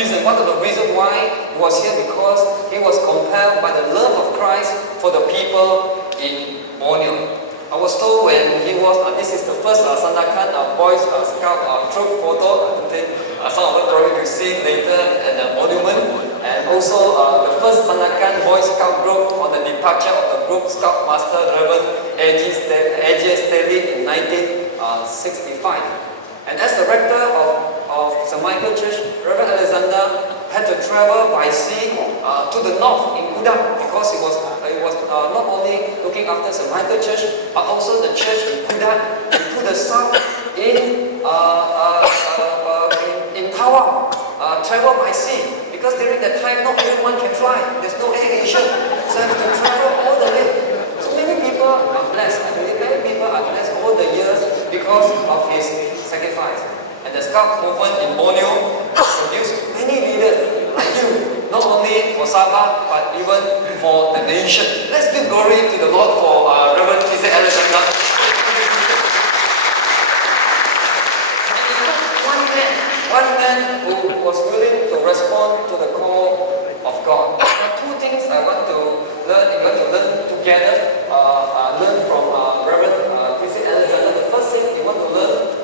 reason. One of the reasons why he was here, because he was compelled by the love of Christ for the people in Borneo. I was told when he was, this is the first Sandakan Boys Scout troop photo. I don't think some of them probably will see later at the monument. And also the first Sandakan Boys Scout group on the departure of the group Scoutmaster Reverend A.J. Staley in 1965. And as the rector of St. Michael Church, Reverend Alexander had to travel by sea to the north in Kudat, because he was not only looking after St. Michael Church, but also the church in Kudat, and to the south in Tawau, travel by sea, because during that time not everyone can fly, there's no aviation, so I have to travel all the way. So many people are blessed. I believe many people are blessed over the years because of his sacrifice. And the Scout movement in Borneo produced many leaders like you, not only for Sabah, but even for the nation. Let's give glory to the Lord for Reverend Alexander. One man who was willing to respond to the call of God. There are two things I want to learn. We want to learn together, learn from Reverend Alexander. The first thing you want to learn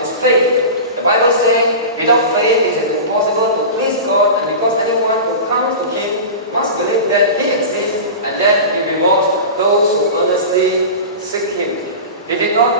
is faith. The Bible says, without faith it is impossible to please God, and because anyone who comes to Him must believe that He exists, and that He rewards those who earnestly seek Him. He did not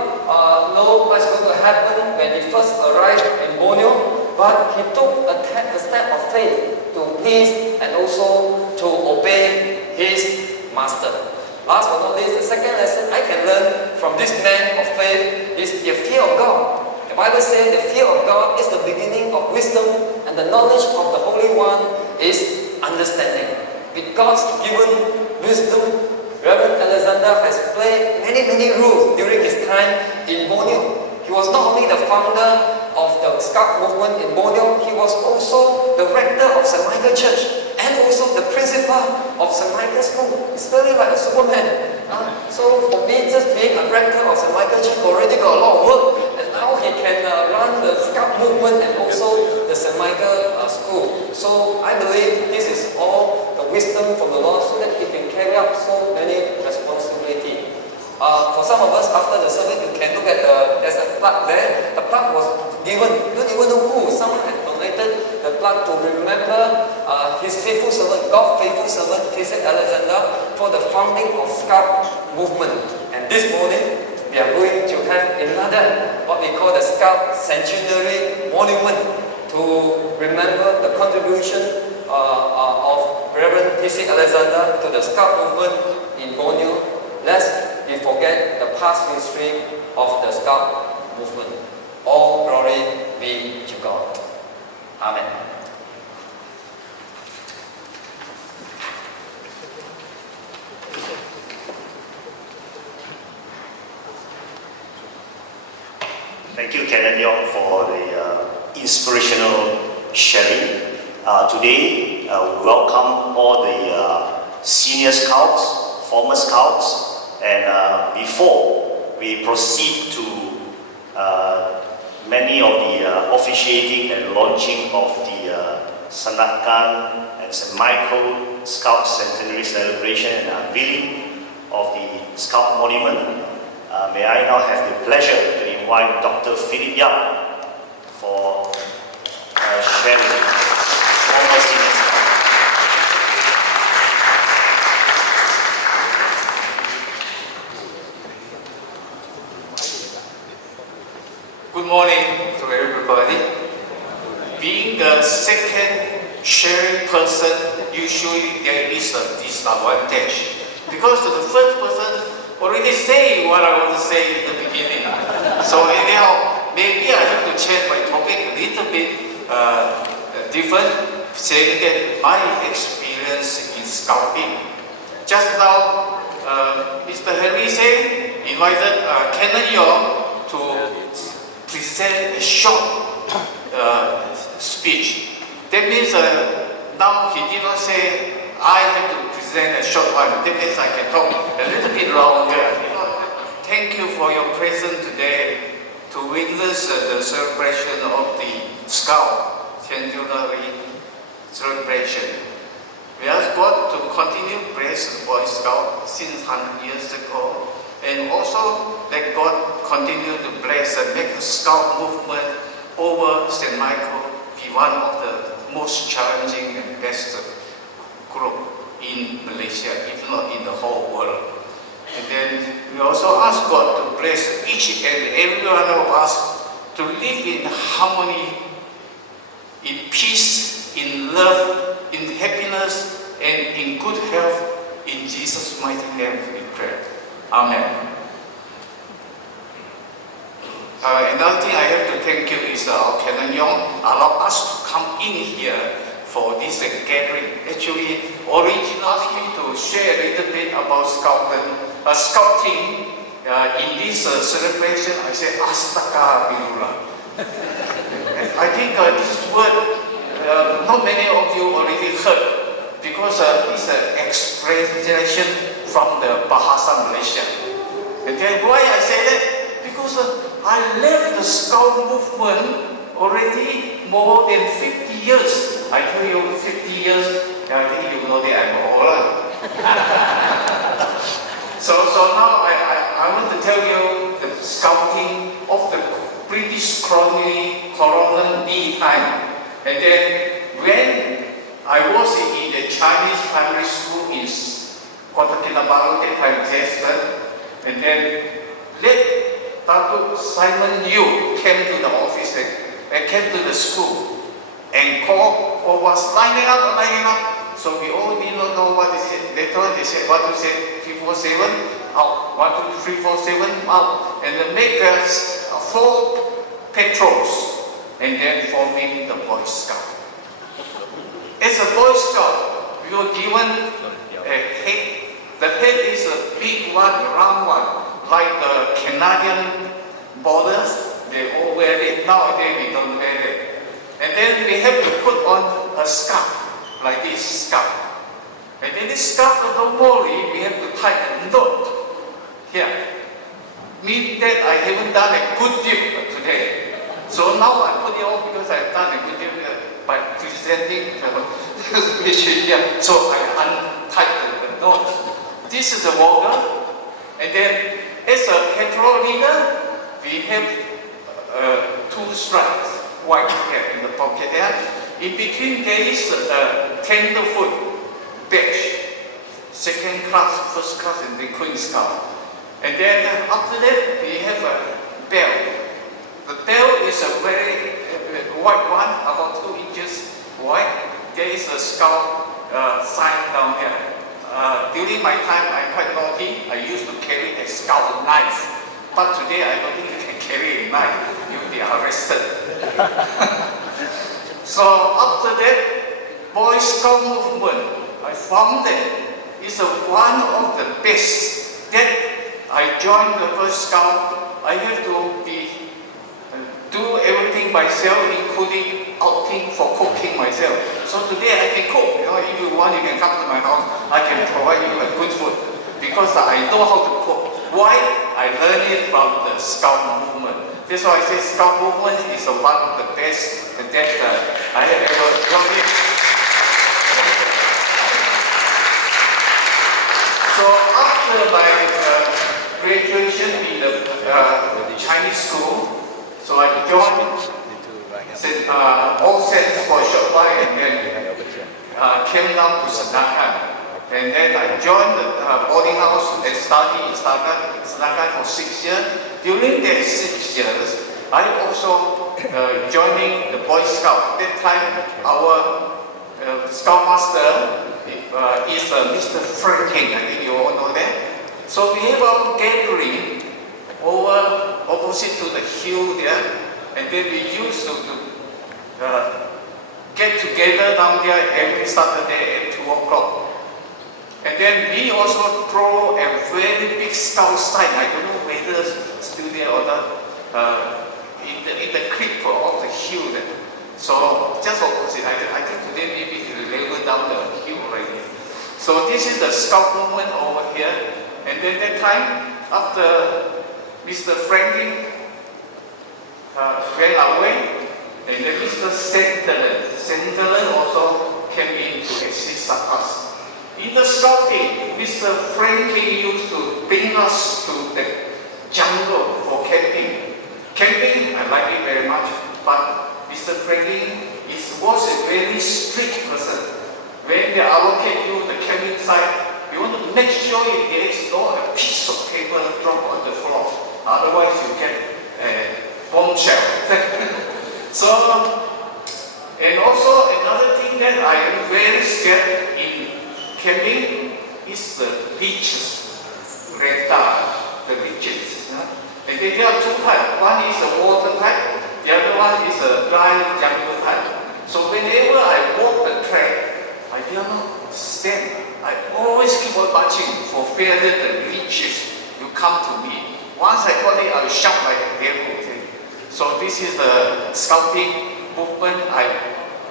know what's going to happen when he first arrived in Borneo, but he took a step of faith to please and also to obey his master. Last but not least, the second lesson I can learn from this man of faith is the fear of God. The Bible says the fear of God is the beginning of wisdom, and the knowledge of the Holy One is understanding. With God's given wisdom, Reverend Alexander has played many roles during his time in Borneo. He was not only the founder of the Scout movement in Borneo, he was also the rector of St. Michael Church and also the principal of St. Michael School. It's really like a Superman. So for me, just being a rector of St. Michael Church already got a lot of work, and now he can run the Scout movement and also the St. Michael School. So I believe this is all the wisdom from the Lord, so that he can carry out so many responsibilities. For some of us, after the service, you can look at there's a plaque there. The plaque was given, you don't even know who. Someone has donated the plaque to remember his faithful servant, God's faithful servant, Alexander, for the founding of Scout movement. And this morning, we are going to have another, what we call the Scout Centenary Monument, to remember the contribution of Reverend Alexander to the Scout movement in Borneo. Lest we forget the past history of the Scout movement. All glory be to God. Amen. Thank you, Kenneth Yong, for the inspirational sharing. Today, we welcome all the senior scouts, former scouts, and before we proceed to many of the officiating and launching of the Sandakan and St. Michael Scout Centenary Celebration and unveiling of the Scout Monument, may I now have the pleasure to invite Dr. Philip Yap for sharing former senior scouts. Good morning to everybody. Being the second sharing person, usually there is a disadvantage, because the first person already say what I want to say in the beginning. So anyhow, maybe I have to change my topic a little bit different, saying that my experience in scouting. Just now, Mr. Henry said, invited Kenneth Yong to present a short speech. That means now he did not say I have to present a short one. That means I can talk a little bit longer. Thank you for your presence today to witness the celebration of the Scout Centenary celebration. We ask God to continue to bless the Boy Scout since 100 years ago, and also let God continue to bless and make the Scout movement over St. Michael be one of the most challenging and best group in Malaysia, if not in the whole world. And then we also ask God to bless each and every one of us to live in harmony, in peace, in love, in happiness, and in good health. In Jesus' mighty name we pray. Amen. Another thing I have to thank you is our Canon Yong allowed us to come in here for this gathering. Actually, originally asked me to share a little bit about scouting. In this celebration, I said, Astaka Bilula. I think this word, not many of you already heard, because it's an expression from the Bahasa Malaysia. And then why I say that? Because I left the Scout movement already more than 50 years. I tell you, 50 years, I think you know that I'm old. So now I want to tell you the scouting of the British colonial time. And then when I was in the Chinese primary school in Kota Kinabalu, that time, and then Datuk Simon Yu came to the office and came to the school and called or was lining up. So we all didn't know what they said. Later on they said, 1, 2, 3, 4, 7, out. 1, 2, 3, 4, 7, out. And then make 4 patrols and then forming the Boy Scout. As a Boy Scout, we were given a head. The head is a big one, round one. Like the Canadian borders, they all wear it. Nowadays we don't wear it. And then we have to put on a scarf, like this scarf. And then this scarf, normally we have to tie a knot here. Means that I haven't done a good deed today. So now I put it on because I've done a good deed by presenting the mission here. So I untied the knot. This is a walker. And then as a patrol leader, we have 2 stripes, white here in the pocket there. In between there is a tenderfoot badge, 2nd class, 1st class, and the Queen Scout. And then after that, we have a bell. The bell is a very white one, about 2 inches wide. There is a Scout sign down here. During my time, I'm quite naughty. I used to carry a Scout knife. But today, I don't think you can carry a knife. You'll be arrested. So after that, Boy Scout movement, I found that it's one of the best. That I joined the First Scout. I have to do everything myself, including outing for cooking myself. So today I can cook. If you want, you can come to my house. I can provide you with good food because I know how to cook. Why? I learned it from the Scout movement. That's why I say Scout movement is one of the best that I have ever done it. So after my graduation in the Chinese school, so I joined All Saints for a short while and then came down to Sandakan. And then I joined the boarding house and studied in Sandakan for 6 years. During that 6 years, I also joining the Boy Scout. That time, our Scoutmaster is Mr. Franking. I think you all know that. So we have our gathering opposite to the hill there. And then we used to get together down there every Saturday at 2 o'clock. And then we also throw a very big Scout sign. I don't know whether it's still there or not. In the creek of the hill there. So just opposite. I think today maybe we level down the hill already. So this is the Scout movement over here. And then that time, after Mr. Franklin went away, and then Mr. Sandakan also came in to assist us. In the scouting, Mr. Franklin used to bring us to the jungle for camping. Camping, I like it very much, but Mr. Franklin was a very strict person. When they allocate you the camping site, you want to make sure there is not a piece of paper drop on the floor. Otherwise, you get a bombshell. So, and also another thing that I am very scared in camping is the beaches, the beaches. And there are two types. One is a water type, the other one is a dry jungle type. So whenever I walk the track, I cannot stand. I always keep on watching for fear that the beaches will come to me. Once I got it, I will shout like a devil. So this is the scouting movement. I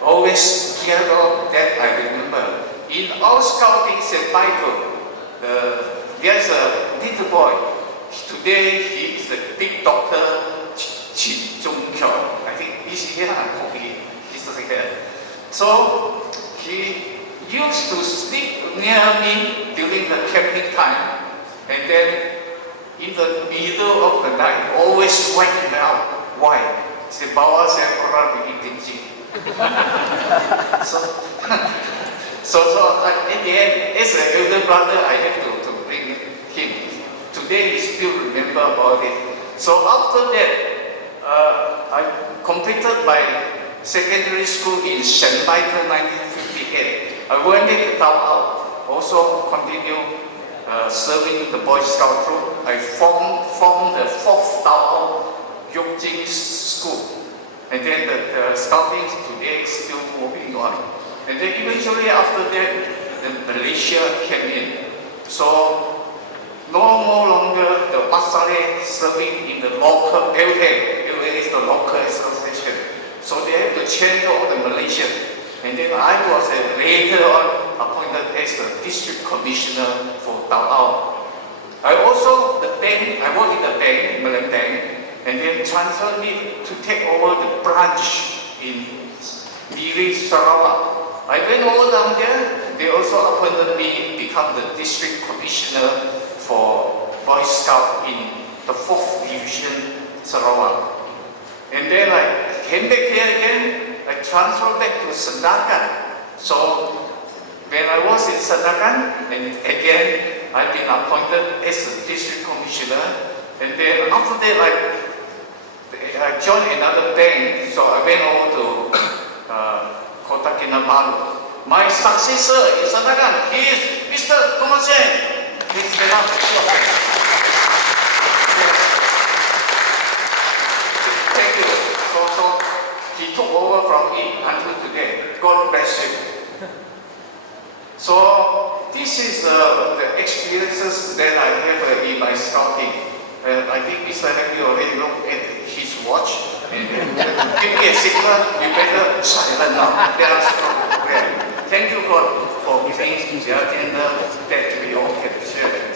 always hear of that. I remember. In our scouting St.Michael, there's a little boy. Today he is a big doctor, I think he's here. He's here. So he used to sleep near me during the camping time, and then in the middle of the night, always wake me up. Why? Saya bawa saya orang bikin kencing. So at the end, as an elder brother, I have to bring him. Today he still remember about it. So after that, I completed my secondary school in St.Michael 1958. I went to Tao, also continue serving the Boy Scout troop. I formed the 4th Tao Yukjing School. And then the scouting today is still moving on. And then eventually after that, the Malaysia came in. So no more longer the Pasare serving in the local LA. LA is the local association. So they have to change all the Malaysian. And then I was later on appointed as the district commissioner for Tao. I also, I worked in the bank, Malaysian Bank, and then transferred me to take over the branch in Diri, Sarawak. I went over down there. They also appointed me to become the district commissioner for Boy Scout in the 4th Division, Sarawak. And then I came back here again. I transferred back to Sandakan. So when I was in Sandakan, and again I've been appointed as the district commissioner. And then after that, I joined another bank, so I went over to Kota Kinabalu. My successor in Sandakan is Mr. Thomas Chen. Please stand up. Thank you. So he took over from me until today. God bless him. So this is the experiences that I have in my scouting. I think Mr. Henry already looked at his watch. And give me a signal, you better silent now. There are strong. Thank you God for giving the agenda that we all can share that.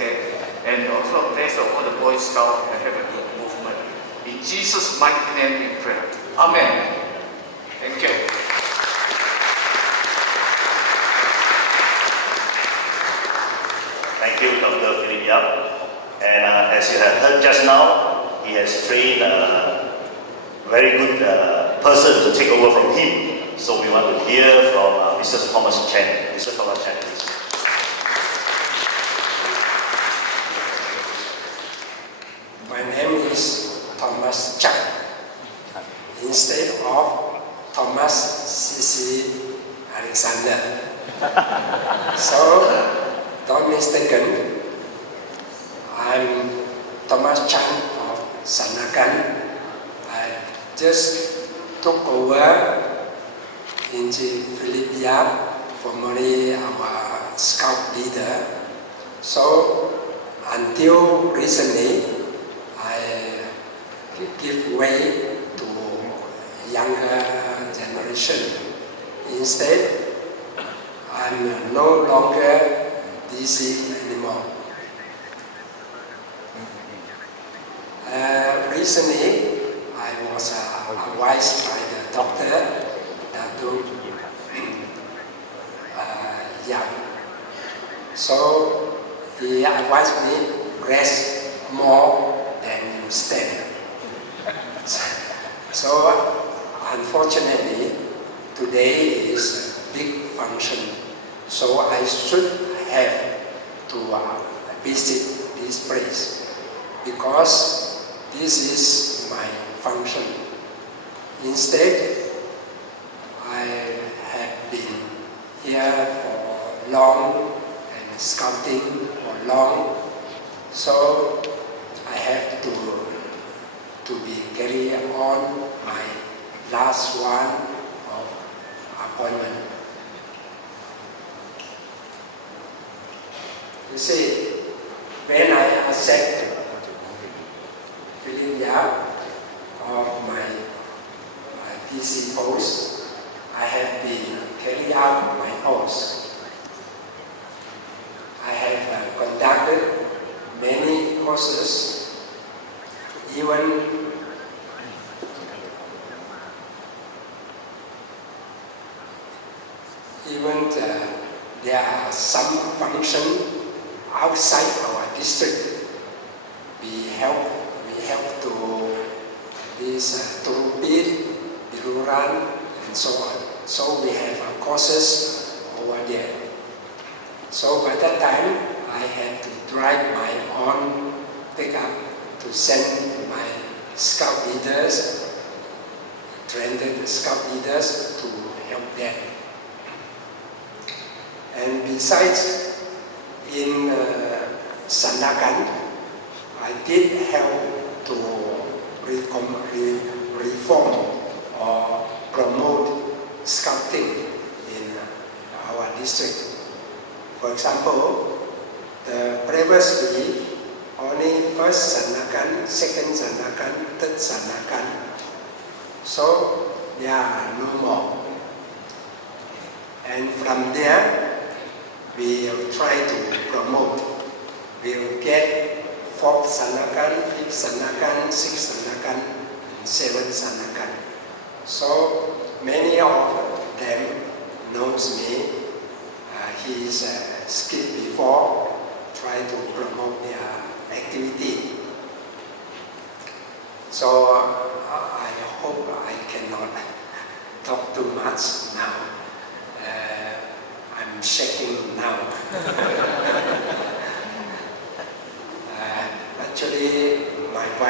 And also bless all the Boy Scouts and have a good movement. In Jesus' mighty name we pray. Amen. Thank you. Thank you, Dr. Philip Yap. And as you have heard just now, he has trained a very good person to take over from him. So we want to hear from Mr. Thomas Chen. Mr. Thomas Chen, please. My name is Thomas Chan. Instead of Thomas C.C. Alexander. So, don't mistaken. I'm Thomas Chan of Sandakan. I just took over in Philip Yap, formerly our scout leader. So until recently, I give way to younger generation. Instead, I'm no longer DC anymore. Recently, I was advised by the doctor that to So he advised me rest more than you stand. So unfortunately, today is a big function. So I should have to visit this place because this is my function. Instead, I have been here for long and scouting for long, so I have to be carry on my last one of appointment. You see, when I accept filling out of my PC post, I have been carry out my post. I have conducted many courses, even there are some function outside our district. We help to this Turupit, Biruran, and so on. So we have courses over there. So by that time, I had to drive my own pickup to send my scout leaders, trained scout leaders to help them. And besides, in Sandakan, I did help to reform or promote scouting in our district. For example, the previously only first Sandakan, second Sandakan, third Sandakan. So there are no more. And from there, we will try to promote. We will get fourth Sandakan, fifth Sandakan, sixth Sandakan, and seventh Sandakan. So many of them knows me. He's skipped before, try to promote their activity. So I hope I cannot talk too much now. I'm shaking now. Actually, my wife